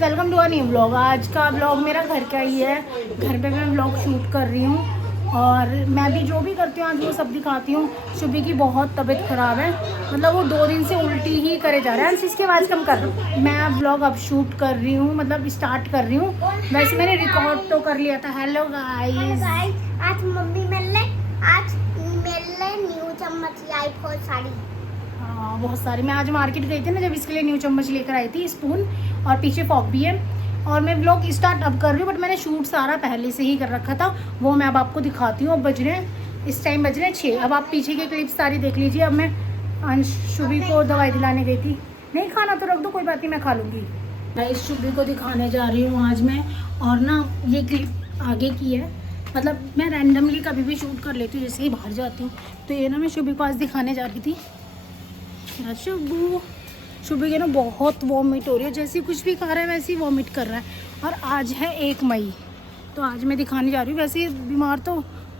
Guys, welcome to a new vlog. आज का vlog मेरा घर का ही है। घर पे मैं व्लॉग शूट कर रही हूँ और मैं भी जो भी करती हूँ आज वो सब दिखाती हूँ। शुभी की बहुत तबीयत ख़राब है, मतलब वो 2 दिन से उल्टी ही करे जा रहा है। इसके आवाज़ कम कर। मैं व्लॉग अब शूट कर रही हूँ, मतलब स्टार्ट कर रही हूँ। वैसे मैंने रिकॉर्ड तो कर लिया था। हेलो गाइस, आज मम्मी मिलने न्यू चम्मच लाई बहुत सारी। हाँ बहुत सारी। मैं आज मार्केट गई थी ना, जब इसके लिए न्यू चम्मच लेकर आई थी, स्पून, और पीछे फॉक भी है। और मैं व्लॉग स्टार्ट अब कर रही हूँ, बट मैंने शूट सारा पहले से ही कर रखा था। वो मैं अब आपको दिखाती हूँ। अब बज रहे हैं, इस टाइम बज रहे हैं 6। अब आप पीछे की क्लिप सारी देख लीजिए। अब मैं शुभी को दवाई दिलाने गई थी। नहीं खाना तो रख दो, कोई बात नहीं, मैं खा लूँगी। गाइस, शुभी को दिखाने जा रही हूँ आज मैं। और ना ये क्लिप आगे की है, मतलब मैं रैंडमली कभी भी शूट कर लेती हूँ जैसे ही बाहर जाती हूँ। तो ये ना मैं शुभी को आज दिखाने जा रही थी। शुभी के ना बहुत वॉमिट हो रही है, जैसे कुछ भी खा रहा है वैसे ही वॉमिट कर रहा है। और आज है 1 मई, तो आज मैं दिखाने जा रही हूँ। वैसे बीमार तो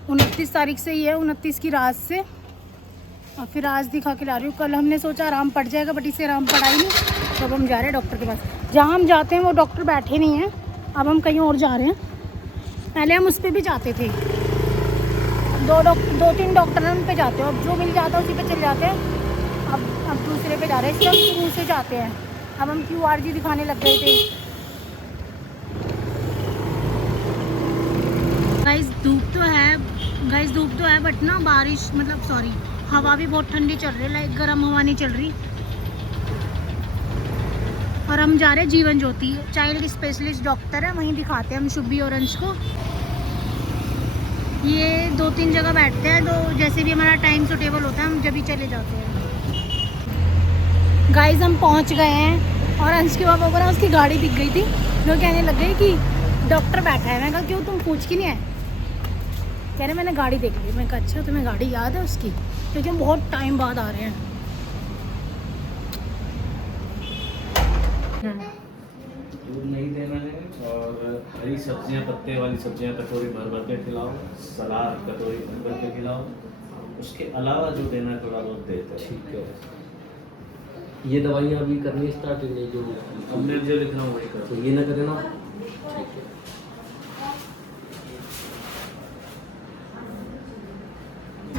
29 तारीख से ही है, 29 की रात से। और फिर आज दिखा के ला रही हूँ। कल हमने सोचा आराम पड़ जाएगा, बट इसे आराम पड़ा ही नहीं। तो अब हम जा रहे हैं डॉक्टर के पास। जहाँ हम जाते हैं वो डॉक्टर बैठे नहीं हैं, अब हम कहीं और जा रहे हैं। पहले हम उस पर भी जाते थे, 2-3 डॉक्टर उन पे जाते हैं। अब जो मिल जाता है उसी पे चले जाते हैं। अब दूसरे पे जा रहे हैं, इसलिए हम शुरू से जाते हैं। अब हम QRG दिखाने लग गए थे। गाइस धूप तो है, बट ना बारिश, मतलब सॉरी, हवा भी बहुत ठंडी चल रही है, लाइक गर्म हवा नहीं चल रही। और हम जा रहे हैं Jeevan Jyoti, child specialist doctor है, वहीं दिखाते हैं हम शुभी और अंश को। ये 2-3 जगह बैठते हैं, तो जैसे भी हमारा टाइम सुटेबल होता है हम जब भी चले जाते हैं। गाइस, हम पहुंच गए हैं और अंश के पापा को ना उसकी गाड़ी दिख गई थी। जो कहने लग गए कि डॉक्टर बैठा है। मैं कहा क्यों, तुम पूछ के नहीं आए? कह रहे मैंने गाड़ी देख ली। मैं कहा अच्छा, तुम्हें गाड़ी याद है उसकी? क्योंकि हम बहुत टाइम बाद आ रहे हैं। दूध नहीं देना है और हरी सब्जियां, पत्ते वाली सब्जियां कटोरी भर भर के खिलाओ, सलाद कटोरी भर भर के खिलाओ। उसके अलावा जो देना है थोड़ा बहुत देते हैं। ठीक है। ये दवाई अभी करनी स्टार्ट नहीं जो हमने जो लिखा वही कर। तो ये ना करें ना। ठीक है।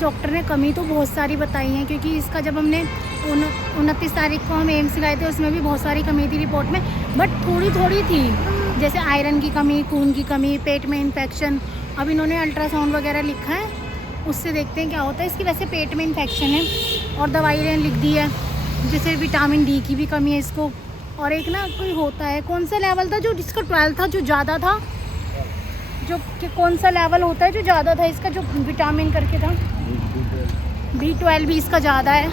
डॉक्टर ने कमी तो बहुत सारी बताई है, क्योंकि इसका जब हमने 29 तारीख को हम एम्स गए थे, उसमें भी बहुत सारी कमी थी रिपोर्ट में, बट थोड़ी थोड़ी थी। जैसे आयरन की कमी, खून की कमी, पेट में इन्फेक्शन। अब इन्होंने अल्ट्रासाउंड वगैरह लिखा है, उससे देखते हैं क्या होता है। इसकी वैसे पेट में इन्फेक्शन है और दवाई ने लिख दी है, जैसे विटामिन D की भी कमी है इसको। और एक ना कोई होता है, कौन सा लेवल था जो, जिसका 12 था, जो ज़्यादा था, जो कि कौन सा लेवल होता है जो ज़्यादा था इसका, जो विटामिन करके था, B12 भी इसका ज़्यादा है।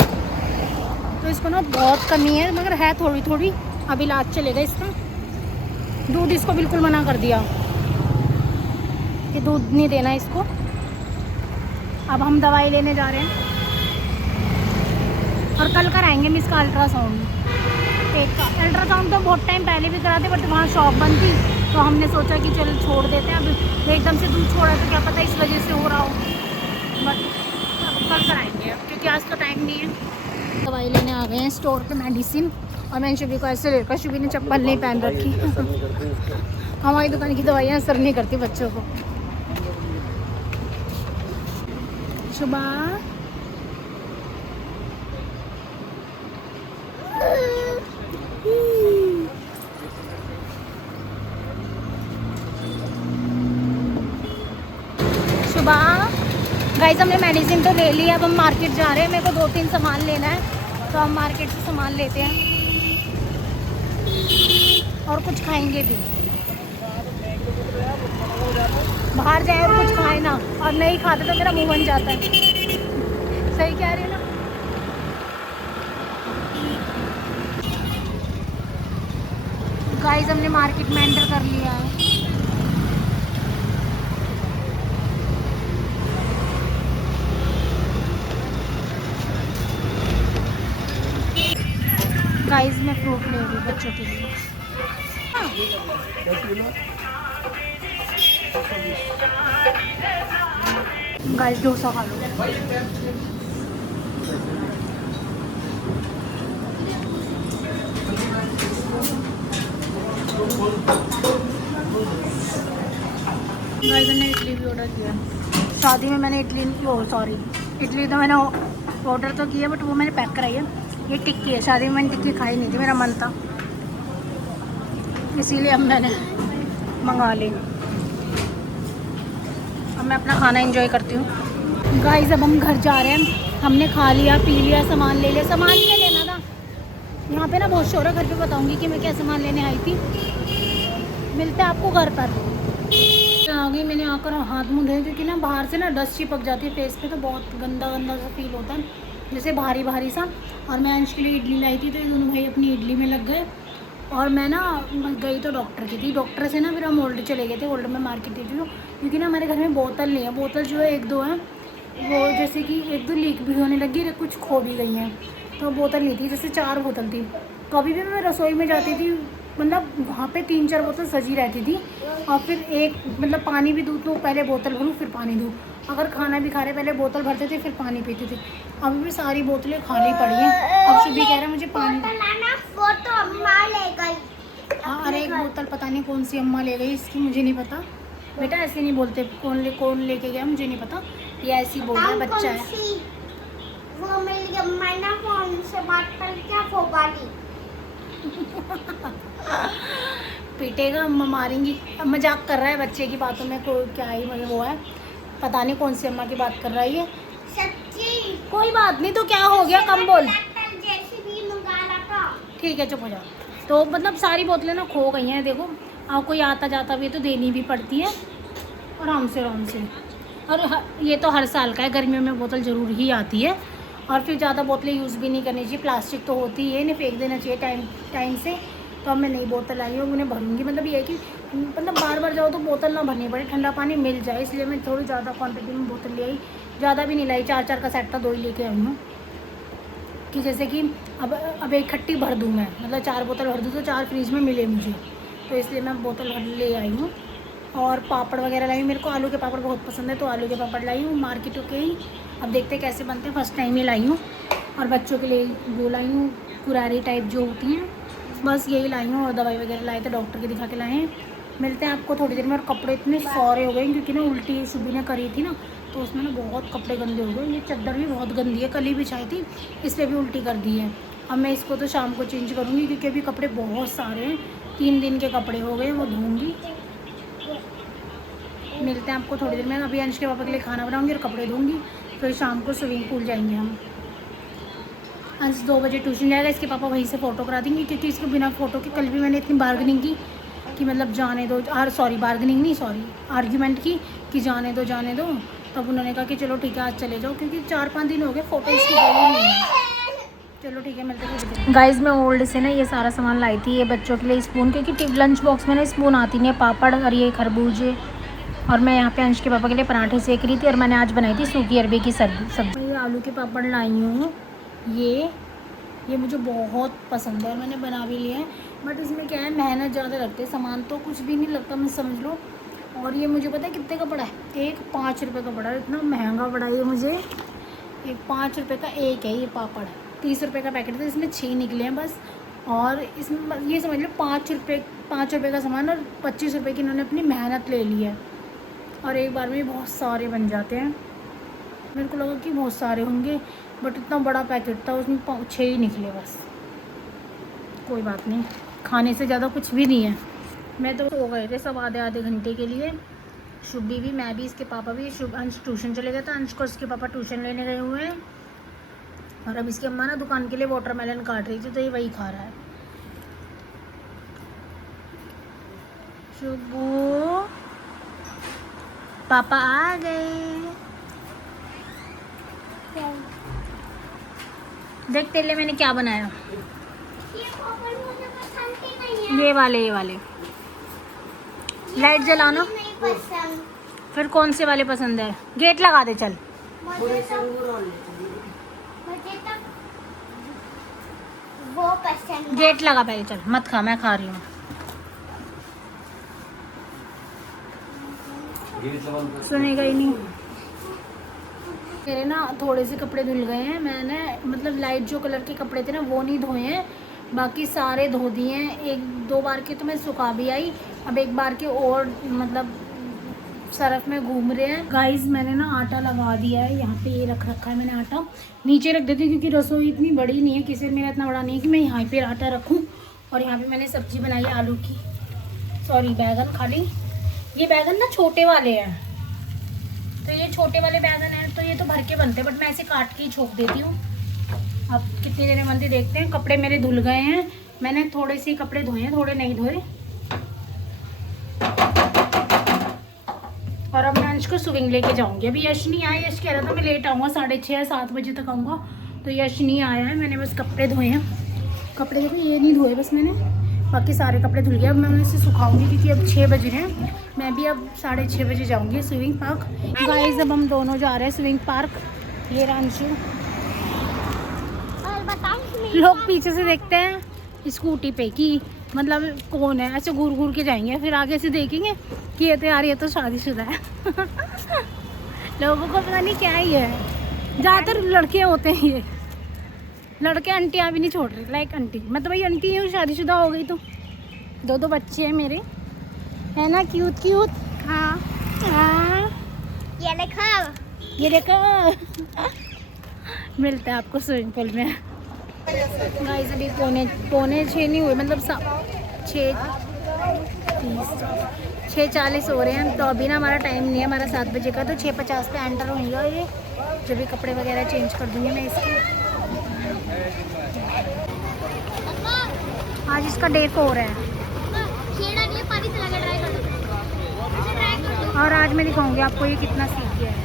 तो इसको ना बहुत कमी है, मगर है थोड़ी थोड़ी। अब इलाज चलेगा इसका। दूध इसको बिल्कुल मना कर दिया कि दूध नहीं देना इसको। अब हम दवाई लेने जा रहे हैं और कल कराएंगे हम इसका अल्ट्रासाउंड। एक का अल्ट्रासाउंड तो बहुत टाइम पहले भी कराते, बट वहाँ शॉप बंद थी, तो हमने सोचा कि चल छोड़ देते हैं। अब एकदम से दूध छोड़ा तो क्या पता इस वजह से हो रहा हो, बट कल कराएंगे अब, क्योंकि आज तो टाइम नहीं है। दवाई लेने आ गए हैं स्टोर पे, मेडिसिन। और मैंने शुभी को ऐसे लेकर, शुभी ने चप्पल नहीं पहन रखी। हमारी दुकान की दवाइयाँ असर नहीं करती बच्चों को। सुबह गाइस, हमने मेडिसिन तो ले ली। अब हम मार्केट जा रहे हैं, मेरे को 2-3 सामान लेना है, तो हम मार्केट से सामान लेते हैं और कुछ खाएंगे भी। बाहर जाए और कुछ खाए ना, और नहीं खाते तो मेरा मुंह बन जाता है। सही कह रही है ना? गाइस, हमने मार्केट में एंटर कर लिया है। गाइस, मैं फ्रूट ले रही हूँ बच्चों के लिए। गाइस, डोसा खा लो। गाइस ने इडली भी ऑर्डर किया। शादी में मैंने इडली इडली तो मैंने ऑर्डर तो किया बट वो मैंने पैक कराई है। ये टिक्की है, शादी में मैंने टिक्की खाई नहीं थी, मेरा मन था इसीलिए अब मैंने मंगा ली। अब मैं अपना खाना एंजॉय करती हूँ। गाइस अब हम घर जा रहे हैं। हमने खा लिया पी लिया, सामान ले लिया। सामान क्या लेना था यहाँ पे ना बहुत शोर है, घर पे बताऊँगी कि मैं क्या सामान लेने आई थी। मिलते हैं आपको घर पर। आ गई मैंने, आकर हाथ मुँह धोए क्योंकि ना बाहर से ना डस्ट चिपक जाती है फेस पे, तो बहुत गंदा गंदा सा फील होता है, जैसे भारी भारी सा। और मैं अंश के लिए इडली लाई थी तो ये दोनों भाई अपनी इडली में लग गए। और मैं ना गई तो डॉक्टर की थी, डॉक्टर से ना फिर हम ओल्ड चले गए थे। ओल्ड में मार्केट थी क्योंकि ना हमारे घर में बोतल नहीं है। बोतल जो है 1-2 है, वो जैसे कि 1-2 लीक भी होने लगी, कुछ खो भी गई हैं, तो बोतल नहीं थी। जैसे 4 बोतल थी। कभी भी मैं रसोई में जाती थी मतलब वहाँ पे 3-4 बोतल सजी रहती थी। और फिर एक मतलब पानी भी दूँ तो पहले बोतल भरूँ फिर पानी दूँ। अगर खाना भी खा रहे पहले बोतल भरते थे फिर पानी पीते थे। अभी भी सारी बोतलें खाली पड़ी हैं। अब शुभी कह रहा है मुझे पानी। वो तो अम्मा ले गई। हाँ, अरे एक बोतल पता नहीं कौन सी अम्मा ले गई, इसकी मुझे नहीं पता। बेटा ऐसे नहीं बोलते, कौन लेके गया मुझे नहीं पता, ये ऐसी बोल रहा है, बच्चा है। वो मेरी अम्मा ना फोन से बात कर क्या फोबाली। पीटेगा, अम्मा मारेंगी। अब मजाक कर रहा है बच्चे की बातों में, कोई क्या ही मुझे वो है, पता नहीं कौन सी अम्मा की बात कर रही है। सच्ची कोई बात नहीं, तो क्या हो गया, कम बोल। जैसे भी मंगा रहा था। ठीक है चुप हो जाओ। तो मतलब सारी बोतलें ना खो गई हैं। देखो आप कोई आता जाता भी है तो देनी भी पड़ती है आराम से। और ये तो हर साल का है, गर्मियों में बोतल ज़रूर ही आती है। और फिर ज़्यादा बोतलें यूज़ भी नहीं करनी चाहिए, प्लास्टिक तो होती है, इन्हें फेंक देना चाहिए टाइम से। तो अब मैं नई बोतल आई हूँ, उन्हें भरूँगी। मतलब ये है कि मतलब बार बार जाओ तो बोतल ना भरनी पड़े, ठंडा पानी मिल जाए, इसलिए मैं थोड़ी ज़्यादा क्वांटिटी में बोतल ले आई। ज़्यादा भी नहीं लाई, 4 का सेट था, 2 ही लेके आई हूँ कि जैसे कि अब एक खट्टी भर दूँ मैं, मतलब 4 बोतल भर दूँ तो 4 फ्रीज में मिले मुझे, तो इसलिए मैं बोतल भर ले आई हूँ। और पापड़ वगैरह लाई हूँ, मेरे को आलू के पापड़ बहुत पसंद है तो आलू के पापड़ लाई हूँ मार्केटों के ही। अब देखते हैं कैसे बनते हैं, फर्स्ट टाइम ही लाई हूँ। और बच्चों के लिए वो लाई हूँ कुरारी टाइप जो होती हैं, बस यही लाई हूँ। और दवाई वगैरह लाए थे, डॉक्टर के दिखा के लाए हैं। मिलते हैं आपको थोड़ी देर में। और कपड़े इतने सारे हो गए क्योंकि ना उल्टी शुभी ने करी थी ना, तो उसमें ना बहुत कपड़े गंदे हो गए। ये चादर भी बहुत गंदी है, कल ही बिछाई थी, इस पर भी उल्टी कर दी है। अब मैं इसको तो शाम को चेंज करूँगी क्योंकि अभी कपड़े बहुत सारे हैं, 3 दिन के कपड़े हो गए, वो धोऊँगी। मिलते हैं आपको थोड़ी देर में। अभी अंश के पापा के लिए खाना बनाऊँगी और कपड़े धोऊँगी, फिर शाम को स्विमिंग पूल जाएंगे हम। अंश 2 बजे ट्यूशन जाएगा, इसके पापा वहीं से फ़ोटो करा देंगे क्योंकि इसको बिना फ़ोटो के, कल भी मैंने इतनी बार्गनिंग की कि मतलब जाने दो, बार्गनिंग नहीं सॉरी आर्ग्यूमेंट की कि जाने दो। तब उन्होंने कहा कि चलो ठीक है आज चले जाओ, क्योंकि 4-5 दिन हो गए फ़ोटो इसकी गई नहीं है। चलो ठीक है, मिलते हैं। गाइस मैं ओल्ड से ना ये सारा सामान लाई थी, ये बच्चों के लिए स्पून, क्योंकि लंच बॉक्स में ना स्पून आती नहीं है, पापड़ और ये खरबूजे। और मैं यहाँ पे अंश के पापा के लिए पराठे सेक रही थी और मैंने आज बनाई थी सूखी अरबी की सब्जी। ये आलू के पापड़ लाई हूँ, ये मुझे बहुत पसंद है और मैंने बना भी लिया है। बट इसमें क्या है, मेहनत ज़्यादा लगती है, सामान तो कुछ भी नहीं लगता, मैं समझ लो। और ये मुझे पता है कितने का पड़ा है, एक 5 रुपये का पड़ा है, इतना महंगा पड़ा है ये मुझे। एक 5 रुपये का एक है ये पापड़, 30 रुपये का पैकेट था, इसमें 6 निकले हैं बस। और इसमें ये समझ लो 5 रुपये का सामान और 25 रुपये की इन्होंने अपनी मेहनत ले ली है। और एक बार में बहुत सारे बन जाते हैं। मेरे को लगा कि बहुत सारे होंगे बट इतना बड़ा पैकेट था, उसमें 6 ही निकले बस। कोई बात नहीं, खाने से ज़्यादा कुछ भी नहीं है। मैं तो सो गए थे सब आधे घंटे के लिए, शुभी भी, मैं भी, इसके पापा भी। अंश ट्यूशन चले गया था, अंश को इसके पापा ट्यूशन लेने गए हुए हैं। और अब इसकी अम्मा ना दुकान के लिए वाटरमेलन काट रही थी तो ये वही खा रहा है। शुभू पापा आ गए, देख तेरे लिए मैंने क्या बनाया। ये पापड़ मुझे पसंद ही नहीं है। ये वाले लाइट जलाना। नहीं पसंद। फिर कौन से वाले पसंद है? गेट लगा दे चल। मुझे तो वो पसंद है। गेट लगा पहले चल, मत खा, मैं खा रही हूँ। सुनेगा ही नहीं। मेरे ना थोड़े से कपड़े धुल गए हैं, मैंने मतलब लाइट जो कलर के कपड़े थे ना वो नहीं धोए हैं, बाकी सारे धो दिए हैं। 1-2 बार के तो मैं सुखा भी आई, अब एक बार के और मतलब सरफ में घूम रहे हैं। गाइस मैंने ना आटा लगा दिया है, यहाँ पे ये रख रखा है मैंने आटा। नीचे रख देती हूँ क्योंकि रसोई इतनी बड़ी नहीं है, किचन मेरा इतना बड़ा नहीं है कि मैं यहाँ पे आटा रखूँ। और यहाँ पे मैंने सब्जी बनाई है आलू की, सॉरी बैगन खाली। ये बैगन ना छोटे वाले हैं, तो ये छोटे वाले बैगन हैं तो ये तो भर के बनते हैं, बट मैं ऐसे काट के ही छोक देती हूँ। अब कितनी देर में बनते देखते हैं। कपड़े मेरे धुल गए हैं, मैंने थोड़े से कपड़े धोए हैं, थोड़े नहीं धोए। और अब मैं अंश को स्विंग लेके जाऊंगी। अभी यश नहीं आया, यश कह रहा था मैं लेट आऊँगा, 6:30-7 बजे तक आऊँगा, तो यश नहीं आया है। मैंने बस कपड़े धोए हैं, कपड़े देखो ये नहीं धोए बस मैंने, बाकी सारे कपड़े धुल गए। अब मैं इसे सुखाऊंगी क्योंकि अब 6 बज रहे हैं। मैं भी अब 6:30 बजे जाऊंगी स्विमिंग पार्क। गाइस अब हम दोनों जा रहे हैं स्विमिंग पार्क। ये रांशु, और बताओ लोग पीछे से देखते हैं स्कूटी पे कि मतलब कौन है, ऐसे घूर घूर के जाएंगे, फिर आगे से देखेंगे कि ये तो यार ये तो शादीशुदा है। लोगों को पता नहीं क्या ही है, ज़्यादातर लड़के होते हैं ये, लड़के आंटियाँ भी नहीं छोड़ रहे। लाइक आंटी, मैं तो भाई आंटी हूँ, शादीशुदा हो गई तो 2 बच्चे हैं मेरे, है ना क्यूट क्यूट। हाँ हाँ ये देखो। ये देखो। मिलता है आपको स्विमिंग पूल में। गाइस अभी 6:45 नहीं हुए, मतलब 6:40 हो रहे हैं। तो अभी ना हमारा टाइम नहीं है, हमारा 7 बजे का, तो 6:50 पे एंटर होंगे। और ये जो भी कपड़े वगैरह चेंज कर दूँगी मैं इसके। आज इसका डे 4 है छेड़ा नहीं है, पानी से लगा, ट्राई कर दो, ट्राई कर दो। और आज मैं दिखाऊंगी आपको ये कितना सीख गया है।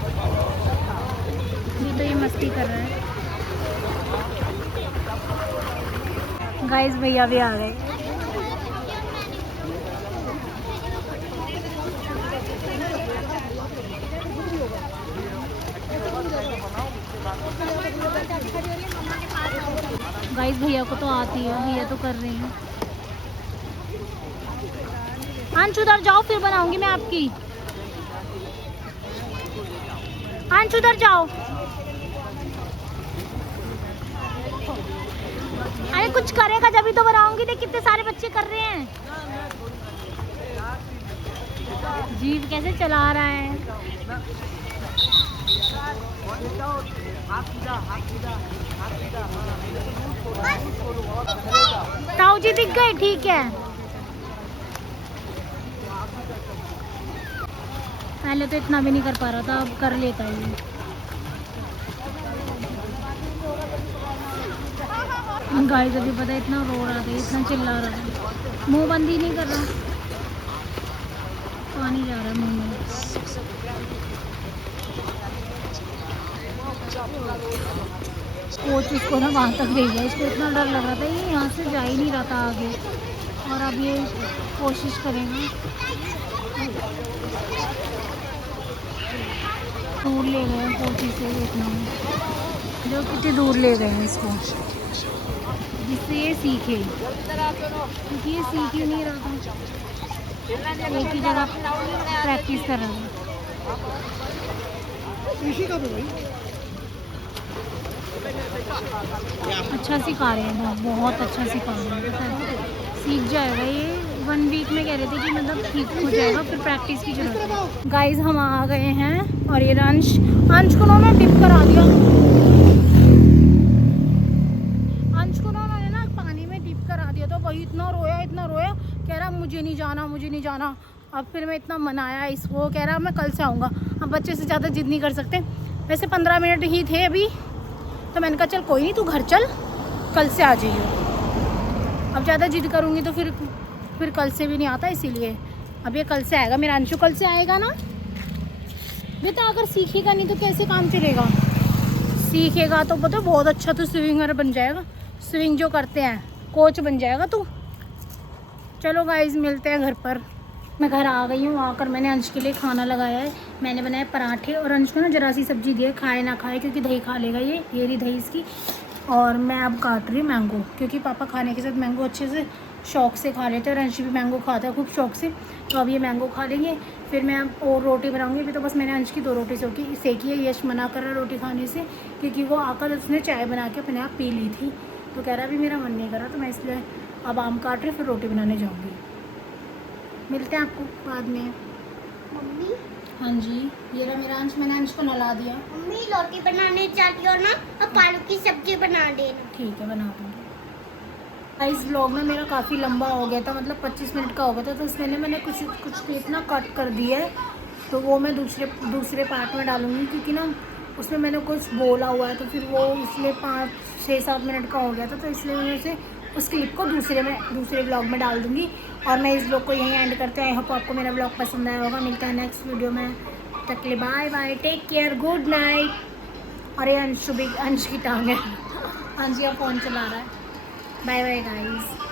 ये तो ये मस्ती कर रहा है। गाइस भैया भी आ गए। गाइस भैया को तो आती है, भैया तो कर रहे हैं। अंश उधर जाओ, फिर बनाऊंगी मैं आपकी। अंश उधर जाओ। अरे कुछ करेगा जब ही तो बनाऊंगी। देख कितने सारे बच्चे कर रहे हैं। जीप कैसे चला रहा है। ताऊ जी दिख गए, ठीक है। पहले तो इतना भी नहीं कर पा रहा था, अब कर लेता है ये। गाइस अभी पता है इतना रो रहा था, इतना चिल्ला रहा था, मुंह बंद ही नहीं कर रहा, पानी जा रहा है मुंह में। कोच उसको ना वहाँ तक ले गया, इसको इतना डर लग रहा था, ये यहाँ से जा ही नहीं रहा था आगे। और अब ये कोशिश करेगा, दूर ले गए हैं कोची से, इतना जो कितनी दूर ले गए हैं इसको, जिससे ये सीखे, क्योंकि ये सीख ही नहीं रहा था, एक ही जगह प्रैक्टिस कर रहा था। अच्छा सिखा रहे हैं, बहुत अच्छा सिखा रहे हैं, पता है सीख जाएगा ये। 1 वीक में कह रहे थे कि मतलब ठीक हो जाएगा, फिर प्रैक्टिस की जरूरत है। गाइस हम आ गए हैं और ये अंश को उन्होंने डिप करा दिया। अंश को उन्होंने ना पानी में डिप करा दिया, तो वही इतना रोया, कह रहा मुझे नहीं जाना। अब फिर मैं इतना मनाया इसको, कह रहा मैं कल से आऊँगा। अब बच्चे से ज़्यादा जिद नहीं कर सकते। वैसे 15 मिनट ही थे अभी, तो मैंने कहा चल कोई नहीं, तू घर चल, कल से आ जाइए। अब ज़्यादा जिद करूँगी तो फिर कल से भी नहीं आता, इसीलिए अब ये कल से आएगा। मेरा अंशु कल से आएगा ना बेटा। अगर सीखेगा नहीं तो कैसे काम चलेगा। सीखेगा तो पता बहुत अच्छा तो स्विमिंगर बन जाएगा, स्विमिंग जो करते हैं कोच बन जाएगा तू। चलो गाइस मिलते हैं घर पर। मैं घर आ गई हूँ, आकर मैंने अंश के लिए खाना लगाया है। मैंने बनाए पराठे और अंश को ना जरा सी सब्जी दी है, खाए ना खाए क्योंकि दही खा लेगा ये रही दही इसकी। और मैं अब काट रही हूँ मैंगो, क्योंकि पापा खाने के साथ मैंगो अच्छे से शौक से खा लेते हैं, और अंश भी मैंगो खाता है खूब शौक से। तो अब ये मैंगो खा लेंगे, फिर मैं अब और रोटी बनाऊँगी। अभी तो बस मैंने अंश की 2 रोटी सेकी है। यश मना कर रहा है रोटी खाने से, क्योंकि वो आकर उसने चाय बना के अपने आप पी ली थी, तो कह रहा अभी मेरा मन नहीं करा, तो मैं इसलिए अब आम काट रही फिर रोटी बनाने जाऊँगी। मिलते हैं आपको बाद में। मम्मी हाँ जी, ये रहा मेरा अंश, मैंने अंश को नला दिया। मम्मी रोटी बनाने चाहती हो ना, अब आलू की सब्जी बना देना। ठीक है, बना दूँगी। इस व्लॉग में मेरा काफ़ी लंबा हो गया था, मतलब 25 मिनट का हो गया था, तो इसमें मैंने कुछ क्लिप ना कट कर दिया है, तो वो मैं दूसरे पार्ट में डालूँगी, क्योंकि ना उसमें मैंने कुछ बोला हुआ है, तो फिर वो इसलिए 5-6-7 मिनट का हो गया था, तो इसलिए मैं उस क्लिप को दूसरे व्लॉग में डाल दूँगी। और मैं इस व्लॉग को यहीं एंड करते हैं। आई होप आपको मेरा व्लॉग पसंद आया होगा। मिलता है नेक्स्ट वीडियो में, तक के लिए bye bye, take care, good night. और ये अंश की टांग है, अंश का फ़ोन चला रहा है। Bye bye guys.